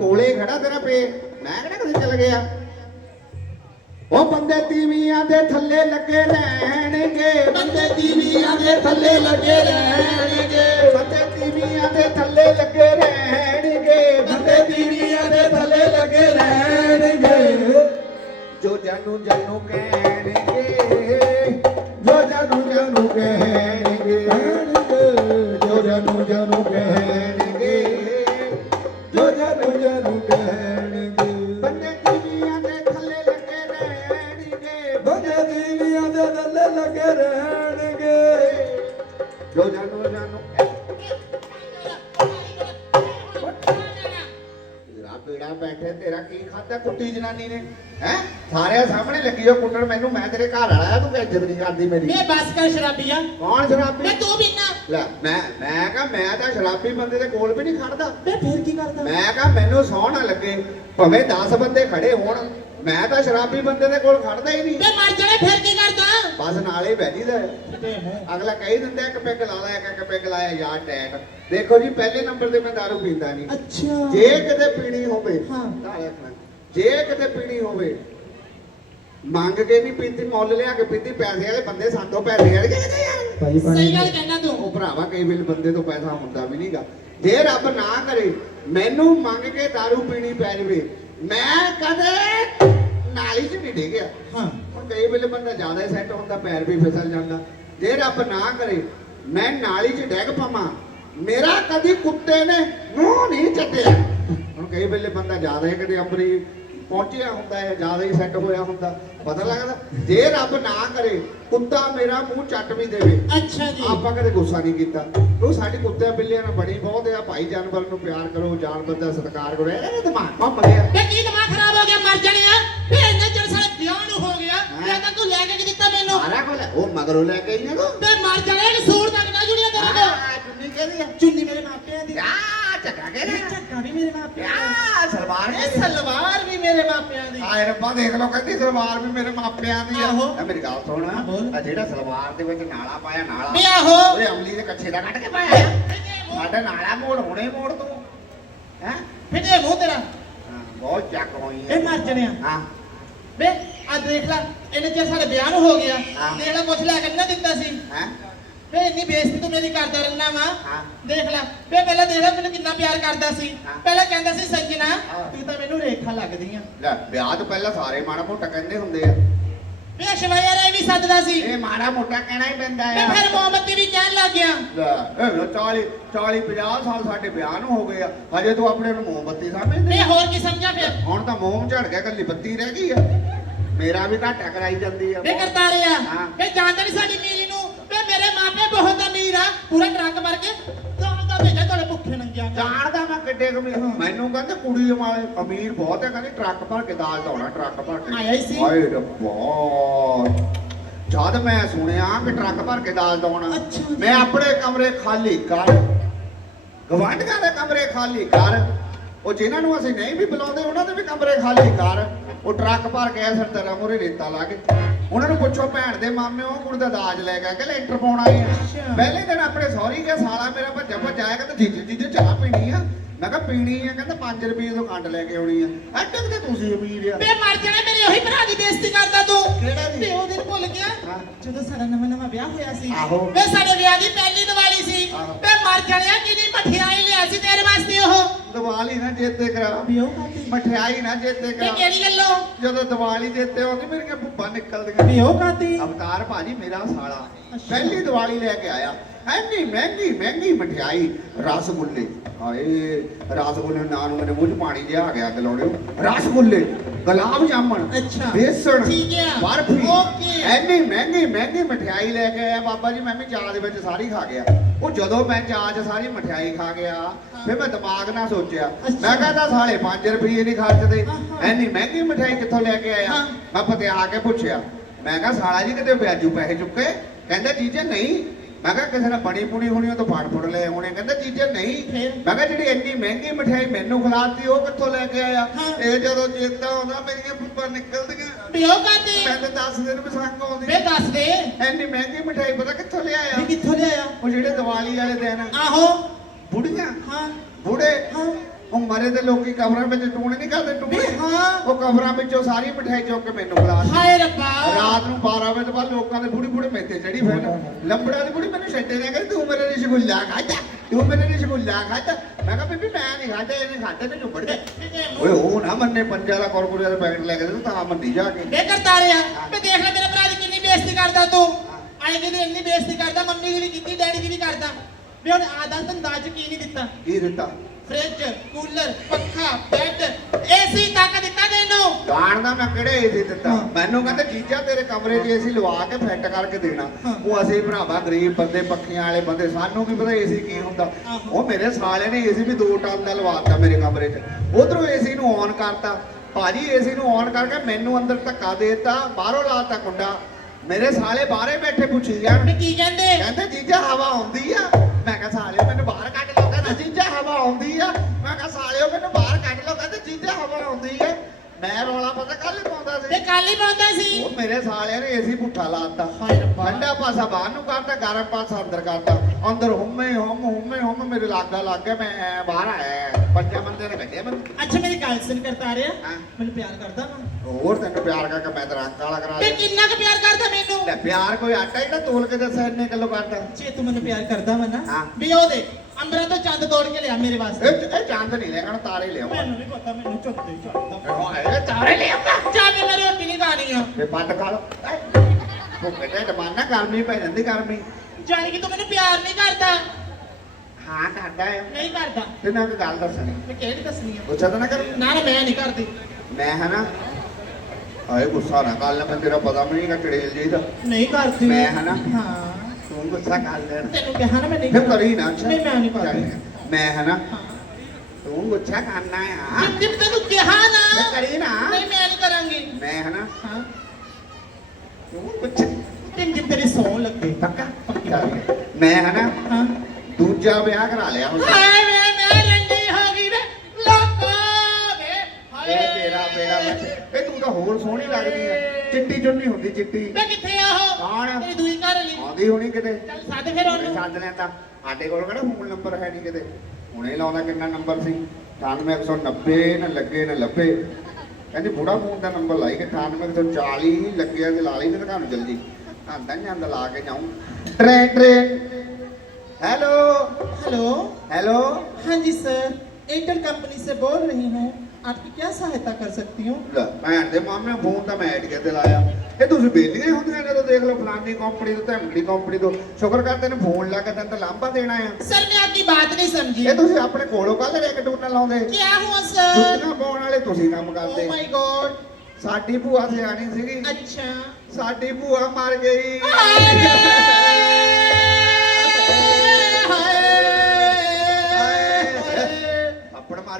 ਕੋਲੇ ਖੜਾ ਤੇਰਾ ਪੇ ਮੈਂ ਕਿਹੜਾ ਕਦੇ ਚੱਲ ਗਿਆ? ਉਹ ਬੰਦੇ ਤੀਵੀਆਂ ਦੇ ਥੱਲੇ ਲੱਗੇ ਰਹਿਣਗੇ। ਬੰਦੇ ਤੀਵੀਆਂ ਦੇ ਥੱਲੇ ਲੱਗੇ ਰਹਿਣਗੇ। ਬੰਦੇ ਤੀਵੀਆਂ ਦੇ ਥੱਲੇ ਲੱਗੇ ਰਹਿਣਗੇ। ਬੰਦੇ ਤੀਵੀਆਂ ਦੇ ਥੱਲੇ ਲੱਗੇ ਰਹਿਣਗੇ। ਜੋ ਜਾਨੂ ਜਾਨੂ ਕਹਿਣਗੇ ਲੱਗੇ ਰਹਿਣਗੇ। ਜੋ ਜਾਨੂ ਜਾਨੂ ਤੇਰਾ ਪੀੜਾ ਬੈਠੇ ਤੇਰਾ ਕੀ ਖਾਦਾ ਕੁੱਟੀ ਜਨਾਨੀ ਨੇ? ਹੈ? ਸਾਰਿਆਂ ਸਾਹਮਣੇ ਲੱਗੀ ਉਹ ਕੁੱਟਣ ਮੈਨੂੰ ਮੈਂ ਤੇਰੇ ਘਰ ਆਇਆ ਤੂੰ ਇੱਜ਼ਤ ਨਹੀਂ ਕਰਦੀ ਮੇਰੀ? ਇਹ ਬਸ ਕਰ ਸ਼ਰਾਬੀਆ ਕੌਣ ਸ਼ਰਾਬੀ? ਮੈਂ ਤੂੰ ਵੀ ਲੈ ਮੈਂ ਮੈਂ ਕਹਾ ਮੈਂ ਤਾਂ ਸ਼ਰਾਬੀ ਬੰਦੇ ਦੇ ਕੋਲ ਵੀ ਨਹੀਂ ਖੜਦਾ। ਮੈਂ ਫਿਰ ਕੀ ਕਰਦਾ? ਮੈਂ ਕਹਾ ਮੈਨੂੰ ਸੌਂ ਨਾ ਲੱਗੇ। ਭਾਵੇਂ 10 ਬੰਦੇ ਖੜੇ ਹੋਣ ਮੈਂ ਤਾਂ ਸ਼ਰਾਬੀ ਬੰਦੇ ਦੇ ਕੋਲ ਖੜਦਾ ਹੀ ਨਹੀਂ। ਮੈਂ ਮਰ ਜਾਣਾ ਫਿਰ ਕੀ ਕਰਦਾ? ਬਸ ਨਾਲੇ ਬੈਠੀ ਦਾ ਤੇ ਅਗਲਾ ਕਹੀ ਦਿੰਦਾ ਇੱਕ ਪੈਗ ਲਾ ਲਾ ਇੱਕ ਪੈਗ ਲਾਇਆ ਯਾਰ ਟੈਟ। ਦੇਖੋ ਜੀ ਪਹਿਲੇ ਨੰਬਰ ਤੇ ਮੈਂ ਦਾਰੂ ਪੀਂਦਾ ਨਹੀਂ। ਅੱਛਾ। ਜੇ ਕਿਤੇ ਪੀਣੀ ਹੋਵੇ ਹਾਂ। ਤਾਂ ਜੇ ਕਿਤੇ ਪੀਣੀ ਹੋਵੇ ਮੰਗ ਕੇ ਨਹੀਂ ਪੀਤੀ ਮੁੱਲ ਲਿਆ ਕੇ ਪੀਤੀ ਪੈਸੇ ਵਾਲੇ ਬੰਦੇ ਸੰਤੋਂ ਪੈਸੇ ਵਾਲੇ ਕਿਹਦੇ ਭਾਜੀ ਸਹੀ ਗੱਲ ਕਹਿਣਾ ਤੂੰ। ਉਹ ਭਰਾਵਾ ਕਈ ਵੇਲੇ ਬੰਦੇ ਤੋਂ ਪੈਸਾ ਹੁੰਦਾ ਵੀ ਨਹੀਂਗਾ ਜੇ ਰੱਬ ਨਾ ਕਰੇ ਮੈਨੂੰ ਮੰਗ ਕੇ दारू ਪੀਣੀ ਪੈ ਜਵੇ। ਮੈਂ ਕਦੇ ਨਾਲੀ 'ਚ ਨਹੀਂ ਡਿੱਗਿਆ। ਹਾਂ। ਹੁਣ ਕਈ ਵੇਲੇ ਬੰਦਾ ਜ਼ਿਆਦਾ ਸੈੱਟ ਹੁੰਦਾ ਪੈਰ ਵੀ ਫਿਸਲ ਜਾਂਦਾ। ਜੇ ਰੱਬ ਨਾ ਕਰੇ ਮੈਂ ਨਾਲੀ 'ਚ ਡਿੱਗ ਪਵਾਂ। ਮੇਰਾ ਕਦੀ ਕੁੱਤੇ ਨੇ ਮੂੰਹ ਨਹੀਂ ਚੱਟਿਆ। ਹੁਣ ਕਈ ਵੇਲੇ ਬੰਦਾ ਜ਼ਿਆਦਾ ਹੀ ਕਦੇ ਅੰਬਰੀ ਪਹੁੰਚਿਆ ਹੁੰਦਾ ਹੈ ਜ਼ਿਆਦਾ ਹੀ ਸੈੱਟ ਹੋਇਆ ਹੁੰਦਾ। ਪਤਾ ਲੱਗਦਾ ਜੇ ਰੱਬ ਨਾ ਕਰੇ ਕੁੱਤਾ ਮੇਰਾ ਮੂੰਹ ਚੱਟ ਵੀ ਦੇਵੇ। ਅੱਛਾ ਜੀ। ਆਪਾਂ ਕਦੇ ਗੁੱਸਾ ਨਹੀਂ ਕੀਤਾ। ਉਹ ਸਾਡੇ ਕੁੱਤਿਆਂ ਬਿੱਲਿਆਂ ਨਾਲ ਬੜੀ ਬਹੁਤ ਆ। ਭਾਈ ਜਾਨਵਰ ਨੂੰ ਪਿਆਰ ਕਰੋ ਜਾਨਵਰ ਦਾ ਸਤਿਕਾਰ ਕਰੋ। ਇਹ ਦਿਮਾਗ ਘੁੰਮ ਗਿਆ। ਤੇ ਕੀ ਦਿਮਾਗ ਖਰਾਬ ਹੋ ਗਿਆ? ਮਰ ਜਾਣੇ ਆ। ਫਿਰ ਇੰਨੇ ਚਿਰ ਸਾਡੇ ਵਿਆਹ ਨੂੰ ਹੋ ਗਿਆ। ਇਹ ਤਾਂ ਤੂੰ ਲੈ ਕੇ ਕੀ ਦਿੱਤਾ ਮੈਨੂੰ। ਸਾਰਾ ਕੋਲ ਉਹ ਮਗਰੋਂ ਲੈ ਕੇ ਆਈਆਂ ਤੂੰ ਤੇ ਮਰ ਜਾਣੇ ਕਿ ਸੂਰ ਤੱਕ ਨਾ ਜੁੜਿਆ ਤੇਰੇ ਕੋਲ ਆ ਚੁੰਨੀ ਕਿਹਦੀ ਆ ਚੁੰਨੀ ਮੇਰੇ ਮਾਪਿਆਂ ਦੀ ਆ ਚੱਕਾ ਕੇ ਇਹ ਝੱਗਾ ਵੀ ਮੇਰੇ ਮਾਪਿਆਂ ਆ ਸਲਵਾਰ ਦੀ ਇਹ ਸਲਵਾਰ ਵੀ ਮੇਰੇ ਮਾਪਿਆਂ ਦੀ। ਆਏ ਰੱਬਾ ਦੇਖ ਲਓ ਕਹਿੰਦੀ ਸਲਵਾਰ ਵੀ ਮੇਰੇ ਮਾਪਿਆਂ ਦੀ ਆ। ਆਹੋ। ਆ ਮੇਰੀ ਗੱਲ ਸੁਣ। ਬੋਲ। ਆ ਜਿਹੜਾ ਸਲਵਾਰ ਦੇ ਵਿੱਚ ਨਾਲਾ ਪਾਇਆ ਨਾਲਾ। ਵੀ ਆਹੋ। ਉਹਦੇ ਅਮਲੀ ਦੇ ਕੱਛੇ ਦਾ ਕੱਢ ਕੇ ਪਾਇਆ ਆ। ਸਾਡਾ ਨਾਲਾ ਮੋੜ ਹੁਣੇ ਮੋੜ ਤੂੰ। ਹੈ? ਫਿੱਟੇ ਮੂੰਹ ਤੇਰਾ। ਬਹੁਤ ਚੱਕ ਹੋਈ ਹੈ ਇਹ ਮਰ ਜਾਣੇ ਆ। ਹਾਂ। ਵੇ ਆ ਦੇਖ ਲੈ ਇਹਨੇ ਚਿਰ ਸਾਡੇ ਵਿਆਹ ਨੂੰ ਹੋ ਗਿਆ। ਹਾਂ। ਦੇਖ ਲੈ ਕੁਛ ਲੈ ਕੇ ਨਾ ਦਿੱਤਾ ਸੀ। ਹੈ? ਵੇ ਇੰਨੀ ਬੇਇੱਜ਼ਤੀ ਤੂੰ ਮੇਰੀ ਕਰਦਾ ਰਹਿਣਾ ਵਾ। ਹਾਂ। ਦੇਖ ਲੈ। ਵੇ ਪਹਿਲਾਂ ਦੇਖ ਲੈ ਮੈਨੂੰ ਕਿੰਨਾ ਪਿਆਰ ਕਰਦਾ ਸੀ। ਹਾਂ। ਪਹਿਲਾਂ ਕਹਿੰਦਾ ਸੀ ਸੰਜਨਾ ਹਾਂ। ਤੂੰ ਤਾਂ ਮੈਨੂੰ ਰੇਖਾ ਲੱਗਦੀ ਆ। ਲੈ ਵਿਆਹ ਤੋਂ ਪਹਿਲਾਂ ਸਾਰੇ ਮਾੜਾ ਮੋਟਾ ਕਹਿੰਦੇ ਹੁੰਦੇ ਆ। ਵੇ ਸ਼ਿਵਾਇਆ ਰੇ ਵੀ ਸੱਦਦਾ ਸੀ। ਇਹ ਮਾੜਾ ਮੋਟਾ ਕਹਿਣਾ ਹੀ ਪੈਂਦਾ ਆ। ਫਿਰ ਮੋਹਬਤੀ ਵੀ ਕਹਿਣ ਲੱਗ ਗਿਆ। ਲੈ, ਇਹ ਲੋ 40 40 50 ਸਾਲ ਸਾਡੇ ਵਿਆਹ ਨੂੰ ਹੋ ਗਏ ਆ। ਹਜੇ ਤੂੰ ਆਪਣੇ ਨੂੰ ਮੋਮਬੱਤੀ ਸਮਝਦੇ ਵੇ ਹੋਰ ਕੀ ਸਮਝਿਆ ਫਿਰ? ਹੁਣ ਤਾਂ ਮੋਮ ਝੜ ਗਿਆ ਕੱਲੀ ਬੱਤੀ ਰਹਿ ਗਈ ਆ। ਮੇਰਾ ਵੀ ਘਾਟਾ ਕਰਾਈ ਜਾਂਦੀ ਆ। ਵੇ ਕਰਤਾ ਰਿਹਾ ਹਾਂ। ਵੇ ਜਾਣਦੇ ਨਹੀਂ ਸਾਡੀ ਮੀਰੀ ਮਾਪੇ ਬਹੁਤ ਅਮੀਰ ਆ। ਪੂਰਾ ਟਰੱਕ ਭਰ ਕੇ। ਤਾਂ ਦਾ ਭੇਜਿਆ ਤੁਹਾਡੇ ਭੁੱਖੇ ਨੰਗਿਆਂ ਜਾਣਦਾ ਮੈਂ ਕਿੱਡੇ ਕਮੀ ਮੈਨੂੰ ਕਹਿੰਦੇ ਕੁੜੀ ਵਾਲੇ ਅਮੀਰ ਬਹੁਤ ਹੈ ਕਹਿੰਦੇ ਟਰੱਕ ਭਰ ਕੇ ਦਾਲ ਧੋਣਾ ਟਰੱਕ ਭਰ ਕੇ। ਆਇਆ ਹੀ ਸੀ। ਹਾਏ ਰੱਬਾ। ਜਦ ਮੈਂ ਸੁਣਿਆ ਕਿ ਟਰੱਕ ਭਰ ਕੇ ਦਾਲ ਜੀ। ਮੈਂ ਆਪਣੇ ਕਮਰੇ ਖਾਲੀ ਕਰ। ਗਵਾਂਢੀਆਂ ਦੇ ਕਮਰੇ ਖਾਲੀ ਕਰ। ਉਹ ਜਿਨ੍ਹਾਂ ਨੂੰ ਅਸੀਂ ਨਹੀਂ ਵੀ ਬੁਲਾਉਂਦੇ ਉਹਨਾਂ ਦੇ ਵੀ ਕਮਰੇ ਖਾਲੀ ਕਰ। ਉਹ ਟਰੱਕ ਭਰ ਕੇ ਐਸਰ ਤਰ੍ਹਾਂ ਮੂਹਰੇ ਰੇਤਾ ਲਾ ਕੇ। ਉਹਨਾਂ ਨੂੰ ਪੁੱਛੋ ਭੈਣ ਦੇ ਮਾਮੇ ਉਹ ਕੁੜੀ ਦਾ ਦਾਜ ਲੈ ਗਿਆ ਕਿ ਲੈਂਟਰ ਪਾਉਣਾ ਹੈ ਅੱਛਾ। ਪਹਿਲੇ ਦਿਨ ਆਪਣੇ ਸਹੁਰੀ ਗਿਆ ਸਾਲਾ ਮੇਰਾ ਭੱਜਾ ਭੱਜਾ ਆਇਆ ਕਹਿੰਦਾ ਜੀਜੇ ਜੀਜੇ ਚਾਹ ਪੀਣੀ ਆ। ਮੈਂ ਕਿਹਾ ਪੀਣੀ ਆ ਕਹਿੰਦਾ 5 ਰੁਪਏ ਤੋਂ ਖੰਡ ਲੈ ਕੇ ਆਉਣੀ ਆ। ਅੱਡੇ ਤੇ ਤੁਸੀਂ ਅਮੀਰ ਆ। ਵੇ ਮਰ ਜਾਣਾ ਮੇਰੀ ਉਹੀ ਭਰਾ ਦੀ ਬੇਇੱਜ਼ਤੀ ਕਰਦਾ ਤੂੰ। ਕਿਹੜਾ ਦੀ? ਤੇ ਉਹ ਦਿਨ ਭੁੱਲ ਗਿਆ। ਹਾਂ। ਜਦੋਂ ਸਾਡਾ ਨਵਾਂ ਨਵਾਂ ਵਿਆਹ ਹੋਇਆ ਸੀ ਆਹੋ। ਵੇ ਸਾਡੇ ਵਿਆਹ ਦੀ ਪਹਿਲੀ ਦੀਵਾਲੀ ਸੀ। ਆਹੋ। ਮਰ ਜਾਣਿਆ ਕਿਹਦੀ ਮਠਿਆਈ ਲਿਆ ਸੀ ਤੇਰੇ ਵਾਸਤੇ ਉਹ। ਦੀਵਾਲੀ ਨਾ ਜੇਤੇ ਕਰਾ। ਵੀ ਉਹ ਕਾਤੀ ਮਠਿਆਈ ਨਾ ਜੇਤੇ ਤੇ ਕਰਾ। ਕਿਹੜੀ ਗੱਲੋਂ? ਜਦੋਂ ਦੀਵਾਲੀ ਜੇਤੇ ਆਉਂਦੀ ਮੇਰੀਆਂ ਭੁੱਬਾਂ ਨਿਕਲਦੀਆਂ। ਵੀ ਉਹ ਕਾਤੀ ਅਵਤਾਰ ਭਾਜੀ ਮੇਰਾ ਸਾਲਾ। ਅੱਛਾ। ਪਹਿਲੀ ਦੀਵਾਲੀ ਲੈ ਕੇ ਆਇਆ। ਐਨੀ ਮਹਿੰਗੀ ਮਹਿੰਗੀ ਮਠਿਆਈ ਰਸਗੁੱਲੇ ਹਾਏ ਰਸਗੁੱਲੇ ਨਾਂ ਨੂੰ ਮੇਰੇ ਮੂੰਹ 'ਚ ਪਾਣੀ ਜਿਹਾ ਆ ਗਿਆ ਗਲੋੜਿਓ ਰਸਗੁੱਲੇ ਗੁਲਾਬ ਜਾਮਣ ਅੱਛਾ। ਬੇਸਣ ਠੀਕ ਹੈ। ਬਰਫੀ ਓਕੇ। ਐਨੀ ਮਹਿੰਗੀ ਮਹਿੰਗੀ ਮਠਿਆਈ ਲੈ ਕੇ ਆਇਆ ਬਾਬਾ ਜੀ ਮੈਂ ਵੀ ਚਾਹ ਦੇ ਵਿੱਚ ਸਾਰੀ ਖਾ ਗਿਆ ਉਹ ਜਦੋਂ ਮੈਂ ਚਾਹ 'ਚ ਸਾਰੀ ਮਠਿਆਈ ਖਾ ਗਿਆ ਫਿਰ ਮੈਂ ਦਿਮਾਗ ਨਾਲ ਸੋਚਿਆ। ਮੈਂ ਕਹਿੰਦਾ ਸਾਲੇ 5 ਰੁਪਏ ਨਹੀਂ ਖਰਚਦੇ। ਐਨੀ ਮਹਿੰਗੀ ਮਠਿਆਈ ਕਿੱਥੋਂ ਲੈ ਕੇ ਆਇਆ। ਮੈਂ ਪਤਿਆ ਕੇ ਪੁੱਛਿਆ ਮੈਂ ਕਿਹਾ ਸਾਲਾ ਜੀ ਕਿਤੇ ਵਿਆਜੂ ਪੈਸੇ ਚੁੱਕੇ ਕਹਿੰਦਾ ਜੀਜੇ ਨਹੀਂ ਮੈਂ ਕਿਹਾ ਕਿਸੇ ਨੇ ਬਣੀ ਪੁਣੀ ਹੋਣੀ ਉਹ ਤਾਂ ਫੜ ਫੜ ਲਏ ਹੋਣੇ ਕਹਿੰਦਾ ਜੀਜੇ ਨਹੀਂ? ਮੈਂ ਕਿਹਾ ਜਿਹੜੀ ਇੰਨੀ ਮਹਿੰਗੀ ਮਠਿਆਈ ਮੈਨੂੰ ਖਿਲਾਤੀ ਉਹ ਕਿੱਥੋਂ ਲੈ ਕੇ ਆਇਆ। ਇਹ ਜਦੋਂ ਚੇਤਾ ਆਉਂਦਾ ਮੇਰੀਆਂ ਭੁੱਬਾਂ ਨਿਕਲਦੀਆਂ। ਵੀ ਉਹ ਕਾਤੀ ਮੈਂ ਤਾਂ 10 ਦਿਨ ਪਸੰਦ ਆਉਂਦੀ। ਵੇ ਦੱਸ ਦੇ। ਇੰਨੀ ਮਹਿੰਗੀ ਮਠਿਆਈ ਪਤਾ ਕਿੱਥੋਂ ਲਿਆਇਆ ਵੀ ਕਿੱਥੋਂ ਲਿਆਇਆ ਉਹ ਜਿਹੜੇ ਦੀਵਾਲੀ ਵਾਲੇ ਦਿਨ। ਆਹੋ। ਬੁੜੀਆਂ। ਹਾਂ। ਬੁੜੇ। ਹਾਂ। ਉਹ ਮਰੇ ਤੇ ਲੋਕੀ ਕਬਰਾਂ ਵਿੱਚ ਟੂਣੇ ਨਹੀਂ ਕਰਦੇ ਟੂਣੇ। ਹਾਂ। ਉਹ ਕਬਰਾਂ ਵਿੱਚੋਂ ਸਾਰੀ ਮਠਾਈ ਚੁੱਕ ਕੇ ਮੈਨੂੰ ਬੁਲਾ ਹਾਏ ਰੱਬਾ। ਰਾਤ ਨੂੰ 12 ਵਜੇ ਤੋਂ ਬਾਅਦ ਲੋਕਾਂ ਦੇ ਬੁੜੀ ਬੁੜੀ ਮੇਤੇ ਚੜੀ ਫਿਰ ਲੰਬੜਾ ਦੀ ਬੁੜੀ ਮੈਨੂੰ ਛੱਡੇ ਨੇ ਕਹਿੰਦੀ ਤੂੰ ਮੇਰੇ ਰਸਗੁੱਲਾ ਖਾਦਾ ਤੂੰ ਮੇਰੇ ਰਸਗੁੱਲਾ ਖਾਦਾ ਮੈਂ ਕਿਹਾ ਬੀਬੀ ਮੈਂ ਨਹੀਂ ਖਾਦਾ ਇਹਨੇ ਖਾਦੇ ਤੇ ਝੁੱਬੜ ਗਏ ਓਏ ਉਹ ਨਾ ਮੰਨੇ ਪੰਜਾ ਦਾ ਕੁਰਕੁਰੇ ਦਾ ਪੈਕਟ ਲੈ ਕੇ ਦੇ ਤਾਂ ਮੰਡੀ ਜਾ ਕੇ। ਇਹ ਕਰਤਾ ਰਿਹਾ ਮੈਂ ਦੇਖ ਲੈ ਮੇਰੇ ਭਰਾ ਦੀ ਕਿੰਨੀ ਬੇਇੱਜ਼ਤੀ ਕਰਦਾ ਤੂੰ। ਆਏ ਕਿ ਇੰਨੀ ਬੇਇੱਜ਼ਤੀ ਕਰਦਾ ਮੰਮੀ ਦੀ ਵੀ ਕੀਤੀ ਡੈਡੀ ਦੀ ਵੀ ਕਰਦਾ। ਵੀ ਹੁਣ ਆਦਤ ਅੰਦਾਜ਼ ਕੀ ਨਹੀਂ ਦਿੱਤਾ? ਕੀ ਦਿੱਤਾ? ਫ੍ਰਿਜ ਕੂਲਰ ਪੱਖਾ ਬੈੱਡ ਏਸੀ ਤੱਕ ਦਿੱਤਾ ਤੈਨੂੰ? ਗਾਣ ਦਾ ਮੈਂ ਕਿਹੜੇ ਏਸੀ ਦਿੱਤਾ। ਮੈਨੂੰ ਕਹਿੰਦੇ ਜੀਜਾ ਤੇਰੇ ਕਮਰੇ 'ਚ ਏਸੀ ਲਵਾ ਕੇ ਫਿੱਟ ਕਰਕੇ ਦੇਣਾ। ਉਹ ਅਸੀਂ ਭਰਾਵਾ ਗਰੀਬ ਬੰਦੇ ਪੱਖੀਆਂ ਵਾਲੇ ਬੰਦੇ ਸਾਨੂੰ ਕੀ ਪਤਾ ਏਸੀ ਕੀ ਹੁੰਦਾ। ਉਹ ਮੇਰੇ ਸਾਲੇ ਨੇ ਏਸੀ ਵੀ ਦੋ ਟਨ ਦਾ ਲਵਾਤਾ ਮੇਰੇ ਕਮਰੇ 'ਚ। ਉਧਰੋਂ ਏਸੀ ਨੂੰ ਔਨ ਕਰਤਾ। ਭਾਜੀ ਏਸੀ ਨੂੰ ਔਨ ਕਰਕੇ ਮੈਨੂੰ ਅੰਦਰ ਧੱਕਾ ਦੇਤਾ ਬਾਹਰੋਂ ਲਾਤਾ ਕੁੰਡਾ। ਮੇਰੇ ਸਾਲੇ ਬਾਹਰੇ ਬੈਠੇ ਪੁੱਛੀ ਜਾਣ। ਕੀ ਕਹਿੰਦੇ? ਕਹਿੰਦੇ ਜੀਜਾ ਹਵਾ ਆਉਂਦੀ ਆ। ਮੈਂ ਕਿਹਾ ਮੈਨੂੰ ਹਵਾ ਆਉਂਦੀ ਆ। ਮੈਂ ਕਿਹਾ ਸਾਲਿਓ ਮੈਨੂੰ ਬਾਹਰ ਕੱਢ ਲਓ। ਕਹਿੰਦੇ ਜੀਜਾ ਹਵਾ ਆਉਂਦੀ ਆ ਮੈਂ ਰੌਲਾ ਪਤਾ ਕੱਲ ਪਾਉਂਦਾ ਤੇ ਸੀ ਕੱਲ ਹੀ ਪਾਉਂਦਾ ਸੀ। ਉਹ ਮੇਰੇ ਸਾਲਿਆਂ ਨੇ ਏਸੀ ਪੁੱਠਾ ਲਾਤਾ ਹਾਏ ਰੱਬਾ। ਠੰਡਾ ਪਾਸਾ ਬਾਹਰ ਨੂੰ ਕਰਤਾ ਗਰਮ ਪਾਸਾ ਅੰਦਰ ਕਰਤਾ ਅੰਦਰ ਹੁਮੇ ਹੁਮ ਹੁਮੇ ਹੁਮ ਮੇਰੇ ਲਾਗਾ ਲੱਗ ਗਿਆ ਮੈਂ ਐਂ ਬਾਹਰ ਆਇਆ। ਪੰਜਾਂ ਬੰਦੇ ਨੇ ਕੱਢਿਆ ਮੈਨੂੰ। ਅੱਛਾ ਮੇਰੀ ਗੱਲ ਸੁਣ ਕਰਤਾ ਰਿਹਾ ਹਾਂ। ਮੈਨੂੰ ਪਿਆਰ ਕਰਦਾ ਵਾ ਹੋਰ ਤੈਨੂੰ ਪਿਆਰ ਕਰਕੇ ਮੈਂ ਤੇਰਾ ਅੰਕ ਵਾਲਾ ਕਰਾ ਤੇ ਲਿਆ। ਕਿੰਨਾ ਕੁ ਪਿਆਰ ਕਰਦਾ ਮੈਨੂੰ? ਲੈ ਪਿਆਰ ਕੋਈ ਆਟਾ ਜਿਹੜਾ ਤੋਲ ਕੇ ਦੱਸਿਆ ਇੰਨੇ ਕਿਲੋ ਕਰਦਾ। ਜੇ ਤੂੰ ਮੈਨੂੰ ਪਿਆਰ ਕਰਦਾ ਵਾ ਨਾ ਹਾਂ। ਵੀ ਉਹ ਦੇ ਅੰਬਰਾਂ ਤੋਂ ਚੰਦ ਤੋੜ ਕੇ ਲਿਆ ਮੇਰੇ ਵਾਸਤੇ। ਇਹ ਇਹ ਚੰਦ ਨਹੀਂ ਲੈਣਾ ਤਾਰੇ ਲਿਆਉਂਗਾ ਮੈਨੂੰ ਨਹੀਂ ਪਤਾ ਮੈਨੂੰ ਚੁੱਕਦੇ ਚੜਦਾ ਇਹ ਤਾਰੇ ਲਿਆਉਂਗਾ ਜਾ ਕੇ ਮੈਂ ਰੋਟੀ ਨਹੀਂ ਖਾਣੀ ਆ। ਤੇ ਪੱਟ ਖਾ ਲਓ। ਉਹ ਕਹਿੰਦੇ ਟਮਾਨਾ ਗਰਮੀ ਪੈ ਜਾਂਦੀ ਗਰਮੀ। ਜਾਣੀ ਕਿ ਤੂੰ ਮੈਨੂੰ ਪਿਆਰ ਨਹੀਂ ਕਰਦਾ। ਹਾਂ ਕਰਦਾ ਹੈ ਨਹੀਂ ਕਰਦਾ। ਤੇ ਨਾ ਕੋਈ ਗੱਲ ਦੱਸਣੀ। ਮੈਂ ਕਿਹੜੀ ਦੱਸਣੀ ਆ? ਗੁੱਸਾ ਤਾਂ ਨਾ ਕਰ। ਨਾ ਨਾ ਮੈਂ ਨਹੀਂ ਕਰਦੀ। ਮੈਂ ਹੈ ਨਾ ਆਏ ਗੁੱਸਾ ਨਾ ਕਰ ਲੈ ਮੈਂ ਤੇਰਾ ਪਤਾ ਵੀ ਨਹੀਂਗਾ ਚੜੇਲ ਜੀ ਦਾ। ਨਹੀਂ ਕਰਦੀ। ਮੈਂ ਹਨਾ? ਹਾਂ। ਤੂੰ ਗੁੱਸਾ ਕਰ ਲੈਣ। ਤੈਨੂੰ ਕਿਹਾ ਨਾ ਮੈਂ ਨਹੀਂ ਫਿਰ ਕਰੀ ਨਾ ਅੱਛਾ। ਨਹੀਂ, ਮੈਂ ਨਹੀਂ ਕਰਦੀ। ਚੱਲ, ਮੈਂ ਹੈ ਨਾ ਤੂੰ ਗੁੱਸਾ ਕਰਨਾ ਆ। ਜਿਮ ਜਿਮ ਤੈਨੂੰ ਕਿਹਾ ਨਾ ਮੈਂ ਕਰੀ ਨਾ। ਨਹੀਂ ਮੈਂ ਨਹੀਂ ਕਰਾਂਗੀ। ਮੈਂ ਹੈ ਨਾ ਹਾਂ। ਤੂੰ ਗੁੱਸਾ ਜਿਮ ਜਿਮ ਤੇਰੀ ਸੌ ਲੱਗੇ। ਪੱਕਾ? ਚੱਲ, ਮੈਂ ਹੈ ਨਾ ਹਾਂ। ਦੂਜਾ ਵਿਆਹ ਕਰਾ ਲਿਆ ਹੁਣ। ਹਾਏ ਵੇ ਮੈਂ ਲੰਡੀ ਹੋ ਗਈ ਵੇ। ਲੋਕੋ ਵੇ ਹਾਏ। ਇਹ ਤੇਰਾ ਬੇੜਾ ਬੱਚ। ਇਹ ਤੂੰ ਤਾਂ ਹੋਰ ਸੋਹਣੀ ਲੱਗਦੀ ਆ ਚਿੱਟੀ ਚੁੰਨੀ ਹੁੰਦੀ ਚਿੱਟੀ ਵੇ ਕਿੱਥੇ ਆ ਉਹ ਕੌਣ? ਤੇਰੀ ਦੂਈ ਘਰ ਵਾਲੀ ਆਉਂਦੀ ਹੋਣੀ ਕਿਤੇ ਚੱਲ ਸਾਧ ਫਿਰ ਉਹਨੂੰ ਛੱਡ ਲੈਂਦਾ ਸਾਡੇ ਕੋਲ ਕਿਹੜਾ ਫੋਨ ਨੰਬਰ ਹੈ ਨਹੀਂ ਕਿਤੇ ਹੁਣੇ ਲਾਉਂਦਾ ਕਿੰਨਾ ਨੰਬਰ ਸੀ 98190 ਨਾ ਲੱਗੇ ਨਾ ਲੱਭੇ ਕਹਿੰਦੀ ਬੁੜਾ ਫੋਨ ਦਾ ਨੰਬਰ ਲਾਈ ਕਿ 98140 ਲੱਗਿਆ ਤੇ ਲਾ ਲਈ ਤੇ ਘਰ ਨੂੰ ਜਲਦੀ ਆਂਦਾ ਜਾਂਦਾ ਲਾ ਕੇ ਜਾਉਂ train train hello hello hello हाँ जी सर एयरटेल कंपनी से बोल रही हूँ आपकी क्या सहायता कर सकती हूँ ਲੈ ਭੈਣ ਦੇ ਮਾਮੇ ਫੋਨ ਤਾਂ ਮੈਂ ਐਡ ਤੇ ਲਾਇਆ ਇਹ ਤੁਸੀਂ ਬੇਲੀਆਂ ਹੀ ਹੁੰਦੀਆਂ ਜਦੋਂ ਦੇਖ ਲਓ ਫਲਾਨੀ ਕੰਪਨੀ ਤੋਂ ਧਮਕੀ ਕੰਪਨੀ ਤੋਂ ਸ਼ੁਕਰ ਕਰ ਤੈਨੂੰ ਫੋਨ ਲਾ ਕੇ ਤੈਨੂੰ ਤਾਂ ਲਾਂਭਾ ਦੇਣਾ ਆ सर मैं आपकी बात नहीं समझी ਇਹ ਤੁਸੀਂ ਆਪਣੇ ਕੋਲੋਂ ਕੱਲ ਰੈਕ ਟੂਨ ਲਾਉਂਦੇ क्या हुआ सर ਜੁੱਤੀਆਂ ਪਾਉਣ ਵਾਲੇ ਤੁਸੀਂ ਕੰਮ ओ ਕਰਦੇ माय गॉड ਸਾਡੀ ਭੂਆ ਸਿਆਣੀ ਸੀਗੀ अच्छा ਸਾਡੀ ਭੂਆ ਮਰ ਗਈ हाय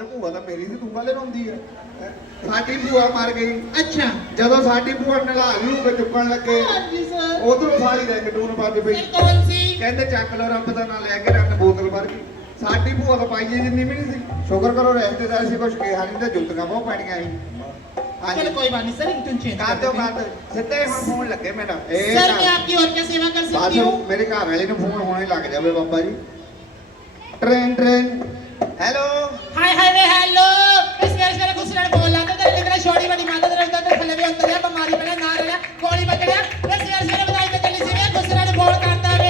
ਥੱਪੜ ਮਾਰ ਭੂਆ ਤਾਂ ਮੇਰੀ ਸੀ ਤੂੰ ਕਾਲੇ ਰੋਂਦੀ ਆ ਹੈਂ? ਸਾਡੀ ਭੂਆ ਮਰ ਗਈ अच्छा ਜਦੋਂ ਸਾਡੀ ਭੂਆ ਨਲਾ ਲੂ ਕੇ ਚੁੱਕਣ ਲੱਗੇ हाँ जी सर ਉਧਰੋਂ ਸਾਰੀ ਰੈਕ ਟੂਨ ਵੱਜ ਪਈ ये कौन सी ਕਹਿੰਦੇ ਚੱਕ ਲੋ ਰੱਬ ਦਾ ਨਾਂ ਲੈ ਕੇ ਰੰਨ ਬੋਤਲ ਭਰ ਗਈ ਸਾਡੀ ਭੂਆ ਤਾਂ ਪਾਈਏ ਜਿੰਨੀ ਵੀ ਨਹੀਂ ਸੀ ਸ਼ੁਕਰ ਕਰੋ ਰਿਸ਼ਤੇਦਾਰ ਸੀ ਕੁਛ ਕਿਹਾ ਨਹੀਂ ਤੇ ਜੁੱਤੀਆਂ ਬਹੁਤ ਪੈਣੀਆਂ ਸੀ चलो ਹਾਂਜੀ कोई बात नहीं सर रिंगटोन चेंज ਕਰ ਦਿਓ ਕਰ ਦਿਓ ਸਿੱਧੇ ਹੁਣ ਫੋਨ ਲੱਗੇ ਮੇਰਾ ਇਹ सर ਨਾ- मैं आपकी और क्या सेवा कर ਬਸ सकती हूँ ਮੇਰੇ ਘਰ ਵਾਲੇ ਨੂੰ ਫੋਨ ਹੋਣੇ ਲੱਗ ਜਾਵੇ ਬਾਬਾ ਜੀ ਟ੍ਰੇਨ ਟ੍ਰੇਨ ਹੈਲੋ ਹਾਏ ਹਾਏ ਵੇ ਹੈਲੋ। ਇਸ ਵੇਲੇ ਸਵੇਰੇ ਗੁੱਸਣ ਬੋਲ ਲਾ ਤੇ ਤੇਰੇ ਲਿਖਣਾ ਛੋੜੀ ਬੜੀ ਮਾਤਾ ਦੇ ਰੰਦਾ ਤੇ ਥੱਲੇ ਵੀ ਅੰਦਰ ਬਿਮਾਰੀ ਬਣਾ ਨਾ ਰਿਹਾ ਗੋਲੀ ਬਚੜਿਆ ਤੇ ਸਵੇਰੇ ਸਵੇਰੇ ਵਧਾਈ ਤੇ ਚੱਲੀ ਸੀ ਵੇ ਗੁੱਸਣ ਬੋਲ ਕਰਦਾ ਵੇ।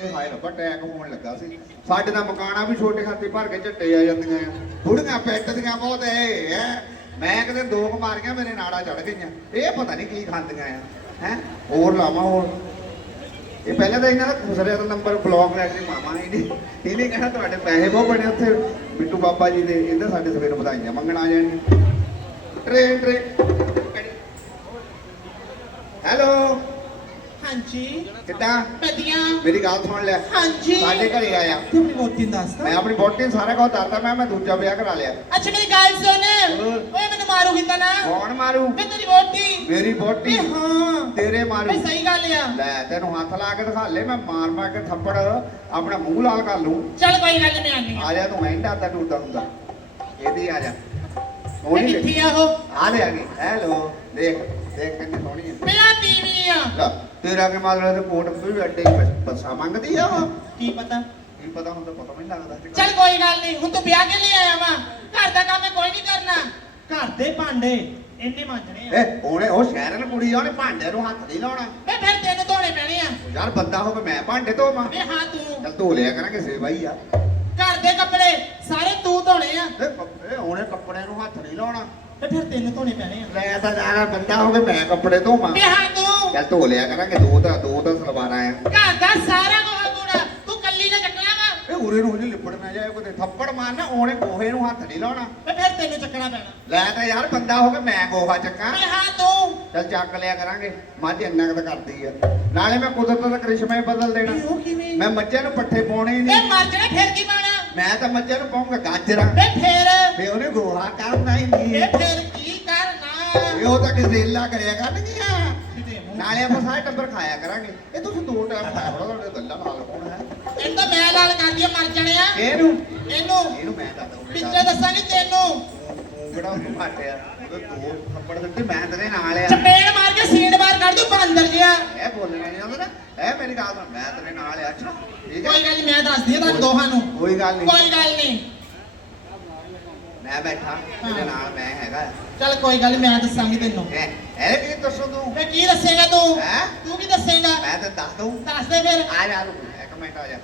ਇਹ ਹਾਏ ਰੱਬਾ ਟੈਕ ਹੋਣ ਲੱਗਾ ਸੀ। ਸਾਡੇ ਦਾ ਮਕਾਨਾ ਵੀ ਛੋਟੇ ਖਾਤੇ ਭਰ ਕੇ ਝੱਟੇ ਆ ਜਾਂਦੀਆਂ ਆ। ਬੁੜੀਆਂ ਪੈਟਦੀਆਂ ਬਹੁਤ ਇਹ, ਹੈ। ਮੈਂ ਕਿਤੇ ਦੋ ਕੁ ਮਾਰੀਆਂ, ਮੇਰੇ ਨਾੜਾ ਚੜ ਗਈਆਂ। ਇਹ ਪਤਾ ਨਹੀਂ ਕੀ ਖਾਂਦੀਆਂ ਆ, ਹੈ। ਹੋਰ ਲਾਵਾਂ ਹੋਰ। ਇਹ ਪਹਿਲਾਂ ਤਾਂ ਇਹਨਾਂ ਦਾ ਖੁਸਰਿਆ ਦਾ ਨੰਬਰ ਬਲੌਕ ਲੈ ਕੇ ਮਾਮਾ ਇਹਨੇ ਇਹਨੇ ਕਹਿਣਾ ਤੁਹਾਡੇ ਪੈਸੇ ਬਹੁਤ ਬਣੇ ਉੱਥੇ, ਬਿੱਟੂ ਬਾਬਾ ਜੀ ਦੇ। ਇਹਦਾ ਸਾਡੇ ਸਵੇਰ ਵਧਾਈਆਂ ਮੰਗਣ ਆ ਜਾਣੀਆਂ ਟ੍ਰੇਨ ਟ੍ਰੇਨ ਹੈਲੋ ਹਾਂਜੀ ਕਿੱਦਾਂ? ਵਧੀਆ। ਮੇਰੀ ਗੱਲ ਸੁਣ ਲੈ। ਹਾਂਜੀ। ਸਾਡੇ ਘਰੇ ਆਇਆ। ਤੂੰ ਆਪਣੀ ਨੂੰ ਦੱਸ ਮੈਂ ਆਪਣੀ ਬੋਟੀ ਨੂੰ ਸਾਰਾ ਕੁਝ ਮੈਂ ਮੈਂ ਦੂਜਾ ਵਿਆਹ ਕਰਾ ਲਿਆ। ਅੱਛਾ ਮੇਰੀ ਗੱਲ ਸੁਣ। ਓਏ ਮੈਨੂੰ ਮਾਰੂਗੀ ਤਾਂ ਨਾ? ਕੌਣ ਮਾਰੂ? ਮੈਂ ਤੇਰੀ ਵੋਟੀ। ਮੇਰੀ ਬੋਟੀ ਵੇ ਹਾਂ। ਤੇਰੇ ਮਾਰੂ। ਵੇ ਸਹੀ ਗੱਲ ਆ। ਲੈ ਤੈਨੂੰ ਹੱਥ ਲਾ ਕੇ ਦਿਖਾ ਲੈ ਮੈਂ ਮਾਰ ਮਾਰ ਕੇ ਥੱਪੜ ਆਪਣਾ ਮੂੰਹ ਲਾਲ ਕਰ ਲੂੰ ਚੱਲ ਕੋਈ ਗੱਲ ਨੀ, ਮੈਂ ਆਨੀ ਆ ਜਾ ਤੂੰ ਐਂਡਾ ਤਾਂ ਟੁੱਟਦਾ ਹੁੰਦਾ। ਇਹਦੀ ਆ ਜਾ। ਸੋਹਣੀ ਕਿੱਥੇ। ਆ ਉਹ? ਆ ਲੈ ਆ ਗਈ। ਹੈਲੋ ਦੇਖ ਦੇਖ ਕਿੰਨੀ ਸੋਹਣੀ ਹੈ ਮੇਰਾ ਤੀਵੀਂ ਆ। ਲੈ। ਤੇਰਾ ਕੇ ਮਤਲਬ ਤੇ ਕੋਟ ਵੀ ਅੱਡੇ ਹੀ ਬੱਸਾਂ ਮੰਗਦੀ ਆ ਉਹ। ਕੀ ਪਤਾ? ਕੀ ਪਤਾ ਹੁੰਦਾ ਪਤਾ ਨਹੀਂ ਲੱਗਦਾ ਅੱਜ ਚੱਲ ਕੋਈ ਗੱਲ ਨਹੀਂ ਹੁਣ ਤੂੰ ਵਿਆਹ ਕੇ ਲਈ ਆਇਆ ਵਾ। ਘਰ ਦਾ ਕੰਮ ਕੋਈ ਨਹੀਂ ਕਰਨਾ। ਘਰ ਦੇ ਭਾਂਡੇ ਇੰਨੇ ਮਾਂਜਣੇ ਆ। ਇਹ ਉਹਨੇ ਉਹ ਸ਼ਹਿਰਨ ਕੁੜੀ ਆ ਉਹਨੇ ਭਾਂਡੇ ਨੂੰ ਹੱਥ ਨਹੀਂ ਲਾਉਣਾ। ਵੇ ਫਿਰ ਤੈਨੂੰ ਧੋਣੇ ਪੈਣੇ ਆ। ਯਾਰ ਬੰਦਾ ਹੋਵੇ ਮੈਂ ਭਾਂਡੇ ਧੋਵਾਂ। ਵੇ ਹਾਂ ਤੂੰ। ਚੱਲ ਧੋ ਲਿਆ ਕਰਾਂਗੇ ਸੇਵਾ ਹੀ ਆ। ਘਰ ਦੇ ਕੱਪੜੇ ਸਾਰੇ ਤੂੰ ਧੋਣੇ ਆ। ਇਹ ਕੱਪੜੇ ਉਹਨੇ ਕੱਪੜਿਆਂ ਨੂੰ ਹੱਥ ਨਹੀਂ ਲਾਉਣਾ। ਫਿਰ ਤੈਨੂੰ ਧੋਣੇ ਪੈਣੇ ਆ। ਲੈ ਤਾਂ ਜਾਣਾ ਬੰਦਾ ਹੋਵੇ ਮੈਂ ਕੱਪੜੇ ਧੋਵਾਂ। ਵੇ ਹਾਂ ਤੂੰ। ਚੱਲ ਧੋ ਲਿਆ ਕਰਾਂਗੇ ਦੋ ਤਾਂ ਦੋ ਤਾਂ ਸਲਵਾਰਾਂ ਆ ਘਰ ਦਾ ਸਾਰਾ ਗੋਹਾ ਕੂੜਾ ਤੂੰ ਕੱਲੀ ਨੇ ਚੱਕਣਾ ਵਾ। ਇਹ ਉਰੇ ਨੂੰ ਹਜੇ ਲਿਪੜ ਨਾ ਜਾਏ ਕੋਈ ਥੱਪੜ ਮਾਰਨਾ ਉਹਨੇ ਗੋਹੇ ਨੂੰ ਹੱਥ ਨਹੀਂ ਲਾਉਣਾ। ਵੇ ਫਿਰ ਤੈਨੂੰ ਚੱਕਣਾ ਪੈਣਾ। ਲੈ ਤਾਂ ਯਾਰ ਬੰਦਾ ਹੋਵੇ ਮੈਂ ਗੋਹਾ ਚੱਕਾਂ। ਵੇ ਹਾਂ ਤੂੰ। ਚੱਲ ਚੱਕ ਲਿਆ ਕਰਾਂਗੇ ਮੱਝ ਇੰਨਾ ਕੁ ਤਾਂ ਕਰਦੀ ਆ। ਨਾਲੇ ਮੈਂ ਕੁਦਰਤ ਦਾ ਕ੍ਰਿਸ਼ਮਾ ਹੀ ਬਦਲ ਦੇਣਾ। ਵੇ ਉਹ ਕਿਵੇਂ? ਮੈਂ ਮੱਝਾਂ ਨੂੰ ਪੱਠੇ ਪਾਉਣੇ ਹੀ ਵੇ ਨਹੀਂ ਮਰ ਜਾਣਾ ਫਿਰ ਕੀ ਪਾਣਾ ਮੈਂ ਤਾਂ ਮੱਝਾਂ ਨੂੰ ਪਾਉਂਗਾ ਗਾਜਰਾਂ। ਵੇ ਫਿਰ ਫੇ ਉਹਨੇ ਗੋਹਾ ਕਰਨਾ ਹੀ ਨਹੀਂ। ਵੇ ਫਿਰ ਕੀ ਇਹ ਉਹ ਤਾਂ ਗਜ਼ਰੇਲਾ ਕਰਿਆ ਕਰਨਗੀਆਂ। ਨਾਲੇ ਆਪਾਂ ਸਾਰੇ ਟੱਬਰ ਖਾਇਆ ਕਰਾਂਗੇ। ਇਹ ਤੁਸੀਂ ਦੋ ਟਾਈਮ ਖਾਇਆ ਕਰੋ ਤੁਹਾਡੇ ਗੱਲਾਂ ਨਾਲ ਹੋਣਾ ਹੈ। ਇਹ ਤਾਂ ਮੈਂ ਲਾਲ ਕਰਦੀ ਆ ਮਰ ਜਾਣਿਆ ਇਹਨੂੰ? ਇਹਨੂੰ? ਇਹਨੂੰ ਮੈਂ ਦੱਸਦਾ ਪਿੱਛੇ ਦੱਸਾਂਗੀ ਤੈਨੂੰ। ਕਿਹੜਾ ਉਹ ਮਾਟਿਆ ਉਹ ਦੋ ਥੱਪੜ ਦਿੱਤੇ ਮੈਂ ਤੇਰੇ ਨਾਲ ਆ। ਚਪੇੜ ਮਾਰ ਕੇ ਸੀਟ ਬਾਹਰ ਕੱਢ ਦੂੰ ਬਾਂਦਰ ਜਿਆ ਇਹ ਬੋਲਣਾ ਨਹੀਂ ਆਉਂਦਾ ਇਹ ਮੇਰੀ ਗੱਲ ਸੁਣ ਮੈਂ ਤੇਰੇ ਨਾਲ ਆ ਅੱਛਾ। ਕੋਈ ਗੱਲ ਨੀ ਮੈਂ ਦੱਸਦੀ ਆ ਤੁਹਾਨੂੰ ਦੋਹਾਂ ਨੂੰ। ਕੋਈ ਗੱਲ ਨਹੀਂ ਕੋਈ ਗੱਲ ਨਹੀਂ ਮੈਂ ਬੈਠਾ ਤੇਰੇ ਨਾਲ ਮੈਂ ਹੈਗਾ। ਚੱਲ ਕੋਈ ਗੱਲ ਨੀ ਮੈਂ ਦੱਸਾਂਗੀ ਤੈਨੂੰ। ਇਹ ਇਹ ਕੀ ਦੱਸੋ ਤੂੰ? ਵੇ ਕੀ ਦੱਸੇਗਾ ਤੂੰ? ਹੈਂ? ਤੂੰ ਕੀ ਦੱਸੇਗਾ? ਮੈਂ ਤਾਂ ਦੱਸ ਦਊਂ। ਦੱਸ ਦੇ ਫਿਰ। ਆ ਜਾ ਰੁਕ ਇੱਕ ਮਿੰਟ ਆ ਜਾ।